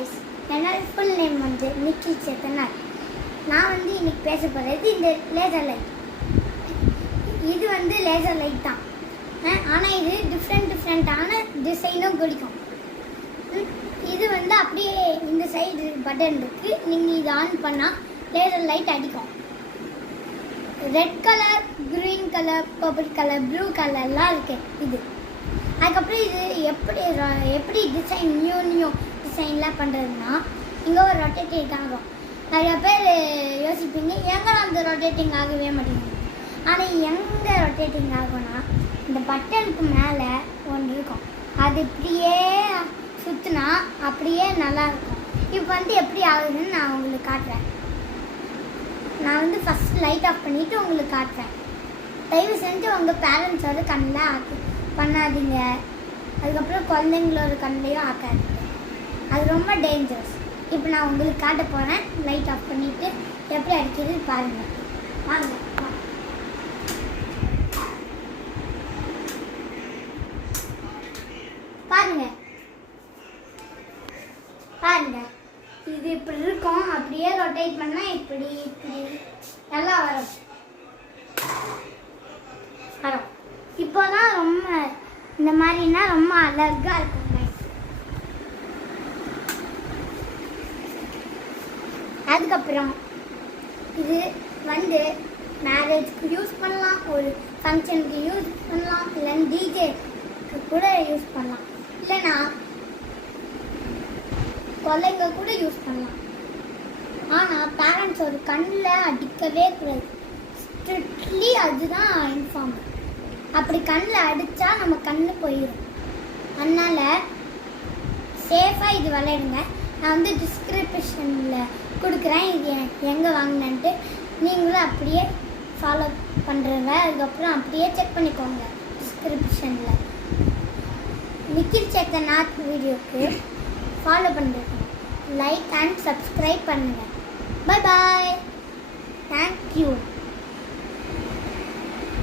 guys. என்னோட full name வந்து நிக்கில் சேத்தனார். நான் வந்து இன்னைக்கு பேச போகிறது இந்த லேசர் லைட். இது வந்து லேசர் லைட் தான், ஆனால் இது டிஃப்ரெண்ட்டான டிசைனும் பிடிக்கும். இது வந்து அப்படியே இந்த சைடு பட்டன் இருக்குது, நீங்கள் இதை ஆன் பண்ணால் லேசர் லைட் அடிக்கும். Red colour, green colour, purple colour, blue கலர்லாம் இருக்குது இது. அதுக்கப்புறம் இது எப்படி டிசைன் நியூ டிசைன்லாம் பண்ணுறதுன்னா, இங்கே ஒரு ரொட்டேட்டிங் ஆகும். நிறைய பேர் யோசிப்பீங்க எங்கே அந்த ரொட்டேட்டிங் ஆகவே மாட்டேங்குது. ஆனால் எங்கே ரொட்டேட்டிங் ஆகும்னா, இந்த பட்டனுக்கு மேலே ஒன்று இருக்கும், அது இப்படியே சுற்றினா அப்படியே நல்லாயிருக்கும். இப்போ வந்து எப்படி ஆகுதுன்னு நான் உங்களுக்கு காட்டுறேன். நான் வந்து ஃபஸ்ட் லைட் ஆஃப் பண்ணிவிட்டு உங்களுக்கு காட்டுறேன். தயவு செஞ்சு உங்கள் பேரண்ட்ஸோட கண்ணில் பண்ணாதீங்க. அதுக்கப்புறம் குழந்தைங்களோட கண்ணிலையும் ஆக்காதீங்க, அது ரொம்ப டேஞ்சரஸ். இப்போ நான் உங்களுக்கு காட்ட போகிறேன். லைட் ஆஃப் பண்ணிவிட்டு எப்படி அடிக்கிறது பாருங்கள். வாங்க பாருங்க, இது இப்படி இருக்கும். அப்படியே ரொட்டேட் பண்ணால் இப்படி எல்லாம் வரும். இப்போதான் ரொம்ப இந்த மாதிரினா ரொம்ப அழகாக இருக்கும். அதுக்கப்புறம் இது வந்து மேரேஜ்க்கு யூஸ் பண்ணலாம், ஒரு ஃபங்க்ஷனுக்கு யூஸ் பண்ணலாம், இல்லைன்னா டிஜேக்கு கூட யூஸ் பண்ணலாம், இல்லைன்னா கொலைங்க கூட யூஸ் பண்ணலாம். ஆனால் பேரண்ட்ஸ் ஒரு கண்ணில் அடிக்கவே கூடாது. ஸ்ட்ரிக்ட்லி அதுதான் இன்ஃபார்ம். அப்படி கண்ணில் அடித்தா நம்ம கண் போயிடும். அதனால் சேஃபாக இது விளையாடுங்க. நான் வந்து டிஸ்கிரிப்ஷனில் கொடுக்குறேன் இது எங்கே வாங்கினேன்ட்டு. நீங்களும் அப்படியே ஃபாலோ பண்ணுறங்க. அதுக்கப்புறம் அப்படியே செக் பண்ணிக்கோங்க டிஸ்கிரிப்ஷனில். நிக்கில் சேத்தனார் வீடியோக்கு ஃபாலோ பண்ணுறேன். லைக் அண்ட் சப்ஸ்கிரைப் பண்ணுங்கள். Bye bye. தேங்க்யூ.